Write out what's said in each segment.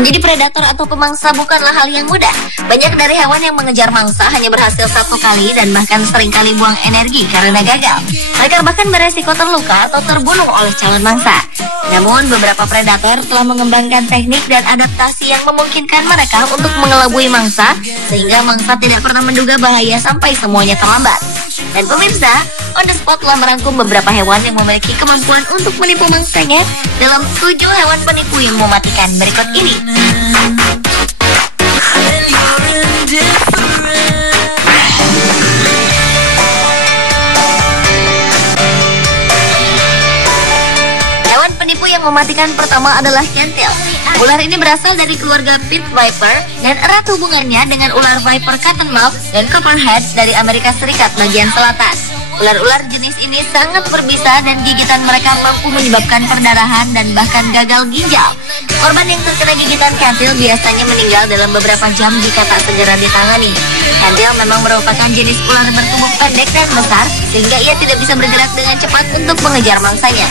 Menjadi predator atau pemangsa bukanlah hal yang mudah. Banyak dari hewan yang mengejar mangsa hanya berhasil satu kali dan bahkan seringkali buang energi karena gagal. Mereka bahkan beresiko terluka atau terbunuh oleh calon mangsa. Namun beberapa predator telah mengembangkan teknik dan adaptasi yang memungkinkan mereka untuk mengelabui mangsa sehingga mangsa tidak pernah menduga bahaya sampai semuanya terlambat. Dan pemirsa, On The Spot telah merangkum beberapa hewan yang memiliki kemampuan untuk menipu mangsanya dalam 7 hewan penipu yang mematikan berikut ini. Hewan penipu yang mematikan pertama adalah kentil. Ular ini berasal dari keluarga pit viper dan erat hubungannya dengan ular viper cottonmouth dan copperhead dari Amerika Serikat bagian selatan. Ular-ular jenis ini sangat berbisa dan gigitan mereka mampu menyebabkan perdarahan dan bahkan gagal ginjal. Korban yang terkena gigitan kentil biasanya meninggal dalam beberapa jam jika tak segera ditangani. Kentil memang merupakan jenis ular bertubuh pendek dan besar sehingga ia tidak bisa bergerak dengan cepat untuk mengejar mangsanya.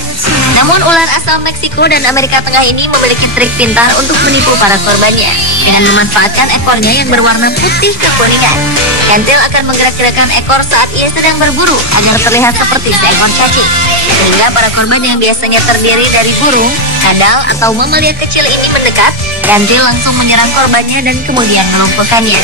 Namun ular asal Meksiko dan Amerika Tengah ini memiliki trik pintar untuk menipu para korbannya dengan memanfaatkan ekornya yang berwarna putih kekuningan. Kentil akan menggerak-gerakkan ekor saat ia sedang berburu agar terlihat seperti seekor cacing. Sehingga para korban yang biasanya terdiri dari burung, kadal, atau mamalia kecil ini mendekat, Kentil langsung menyerang korbannya dan kemudian melumpuhkannya.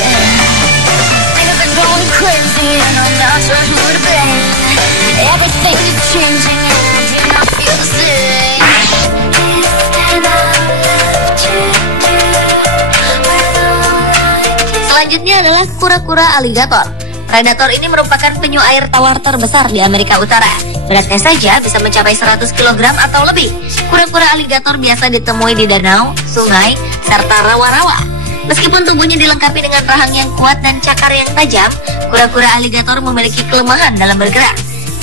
Selanjutnya adalah kura-kura aligator. Predator ini merupakan penyu air tawar terbesar di Amerika Utara. Beratnya saja bisa mencapai 100 kg atau lebih. Kura-kura aligator biasa ditemui di danau, sungai, serta rawa-rawa. Meskipun tubuhnya dilengkapi dengan rahang yang kuat dan cakar yang tajam, kura-kura aligator memiliki kelemahan dalam bergerak.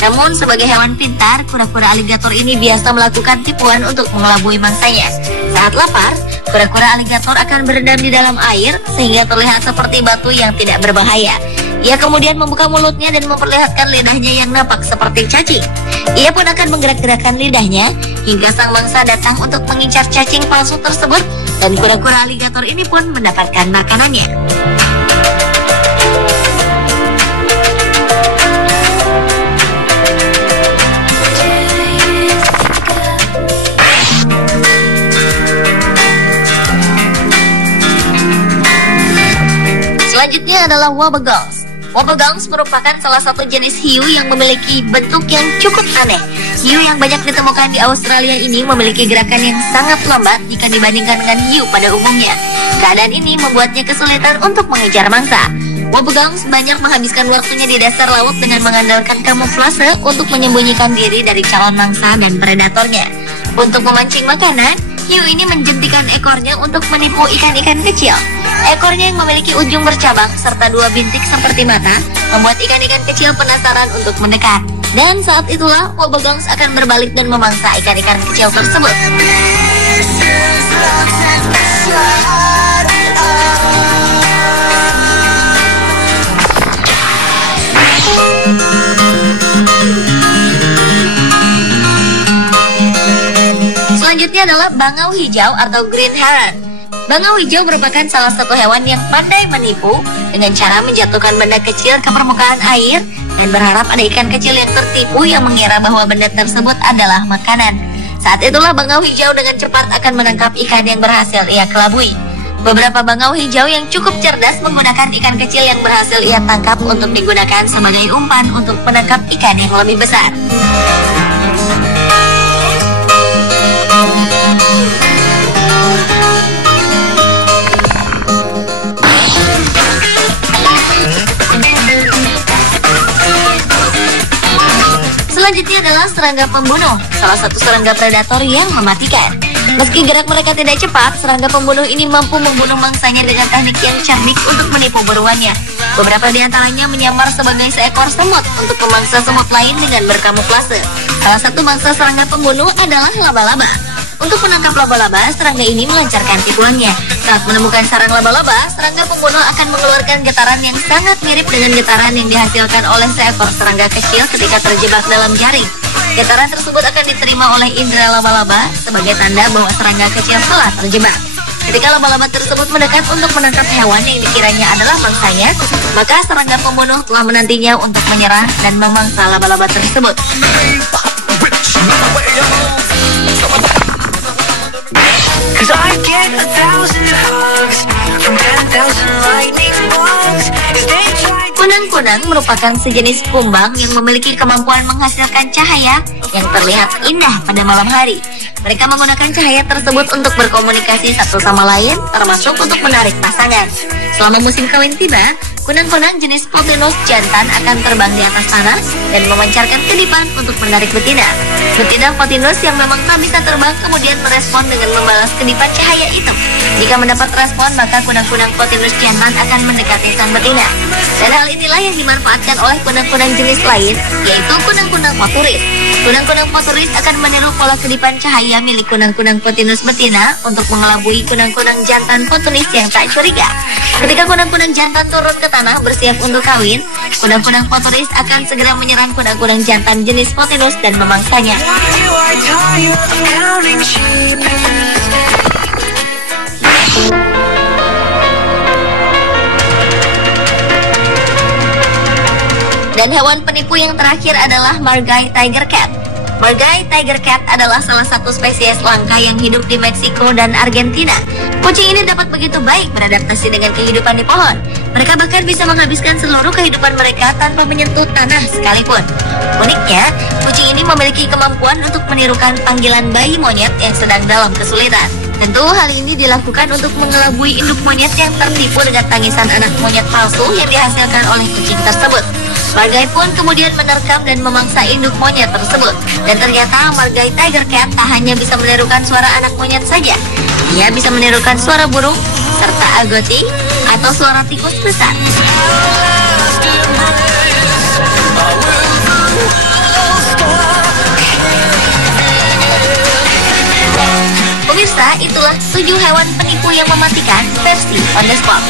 Namun sebagai hewan pintar, kura-kura aligator ini biasa melakukan tipuan untuk mengelabui mangsanya. Saat lapar, kura-kura aligator akan berendam di dalam air sehingga terlihat seperti batu yang tidak berbahaya. Ia kemudian membuka mulutnya dan memperlihatkan lidahnya yang nampak seperti cacing. Ia pun akan menggerak-gerakkan lidahnya hingga sang mangsa datang untuk mengincar cacing palsu tersebut dan kura-kura aligator ini pun mendapatkan makanannya. Selanjutnya adalah wobbegong. Wobbegong merupakan salah satu jenis hiu yang memiliki bentuk yang cukup aneh. Hiu yang banyak ditemukan di Australia ini memiliki gerakan yang sangat lambat jika dibandingkan dengan hiu pada umumnya. Keadaan ini membuatnya kesulitan untuk mengejar mangsa. Wobbegong banyak menghabiskan waktunya di dasar laut dengan mengandalkan kamuflase untuk menyembunyikan diri dari calon mangsa dan predatornya. Untuk memancing makanan, hiu ini menjentikan ekornya untuk menipu ikan-ikan kecil. Ekornya yang memiliki ujung bercabang serta 2 bintik seperti mata membuat ikan-ikan kecil penasaran untuk mendekat. Dan saat itulah wobbegong akan berbalik dan memangsa ikan-ikan kecil tersebut. Selanjutnya adalah bangau hijau atau green heron. Bangau hijau merupakan salah satu hewan yang pandai menipu dengan cara menjatuhkan benda kecil ke permukaan air dan berharap ada ikan kecil yang tertipu yang mengira bahwa benda tersebut adalah makanan. Saat itulah bangau hijau dengan cepat akan menangkap ikan yang berhasil ia kelabui. Beberapa bangau hijau yang cukup cerdas menggunakan ikan kecil yang berhasil ia tangkap untuk digunakan sebagai umpan untuk menangkap ikan yang lebih besar. Selanjutnya adalah serangga pembunuh, salah satu serangga predator yang mematikan. Meski gerak mereka tidak cepat, serangga pembunuh ini mampu membunuh mangsanya dengan teknik yang cerdik untuk menipu buruannya. Beberapa di antaranya menyamar sebagai seekor semut untuk memangsa semut lain dengan berkamuflase. Salah satu mangsa serangga pembunuh adalah laba-laba. Untuk menangkap laba-laba, serangga ini melancarkan tipuannya. Saat menemukan sarang laba-laba, serangga pembunuh akan mengeluarkan getaran yang sangat mirip dengan getaran yang dihasilkan oleh seekor serangga kecil ketika terjebak dalam jaring. Getaran tersebut akan diterima oleh indera laba-laba sebagai tanda bahwa serangga kecil telah terjebak. Ketika laba-laba tersebut mendekat untuk menangkap hewan yang dikiranya adalah mangsanya, maka serangga pembunuh telah menantinya untuk menyerang dan memangsa laba-laba tersebut. Kunang-kunang merupakan sejenis kumbang yang memiliki kemampuan menghasilkan cahaya yang terlihat indah pada malam hari. Mereka menggunakan cahaya tersebut untuk berkomunikasi satu sama lain, termasuk untuk menarik pasangan. Selama musim kawin tiba, kunang-kunang jenis Pothinus jantan akan terbang di atas tanah dan memancarkan kedipan untuk menarik betina. Betina Pothinus yang memang tak bisa terbang kemudian merespon dengan membalas kedipan cahaya itu. Jika mendapat respon, maka kunang-kunang Pothinus jantan akan mendekati sang betina. Dan hal inilah yang dimanfaatkan oleh kunang-kunang jenis lain, yaitu kunang-kunang Pothuris. Kunang-kunang Pothuris akan meniru pola kedipan cahaya milik kunang-kunang Pothinus betina untuk mengelabui kunang-kunang jantan Pothuris yang tak curiga. Ketika kunang-kunang jantan turun ke tanah bersiap untuk kawin, kunang-kunang Pothuris akan segera menyerang kunang-kunang jantan jenis Pothinus dan memangsanya. Dan hewan penipu yang terakhir adalah Margay Tiger Cat. Margay Tiger Cat adalah salah satu spesies langka yang hidup di Meksiko dan Argentina. Kucing ini dapat begitu baik beradaptasi dengan kehidupan di pohon. Mereka bahkan bisa menghabiskan seluruh kehidupan mereka tanpa menyentuh tanah sekalipun. Uniknya, kucing ini memiliki kemampuan untuk menirukan panggilan bayi monyet yang sedang dalam kesulitan. Tentu hal ini dilakukan untuk mengelabui induk monyet yang tertipu dengan tangisan anak monyet palsu yang dihasilkan oleh kucing tersebut. Margay pun kemudian menerkam dan memangsa induk monyet tersebut. Dan ternyata Margay Tiger Cat tak hanya bisa menirukan suara anak monyet saja. Ia bisa menirukan suara burung, serta agoti, atau suara tikus besar. Pemirsa, itulah 7 hewan penipu yang mematikan versi On The Spot.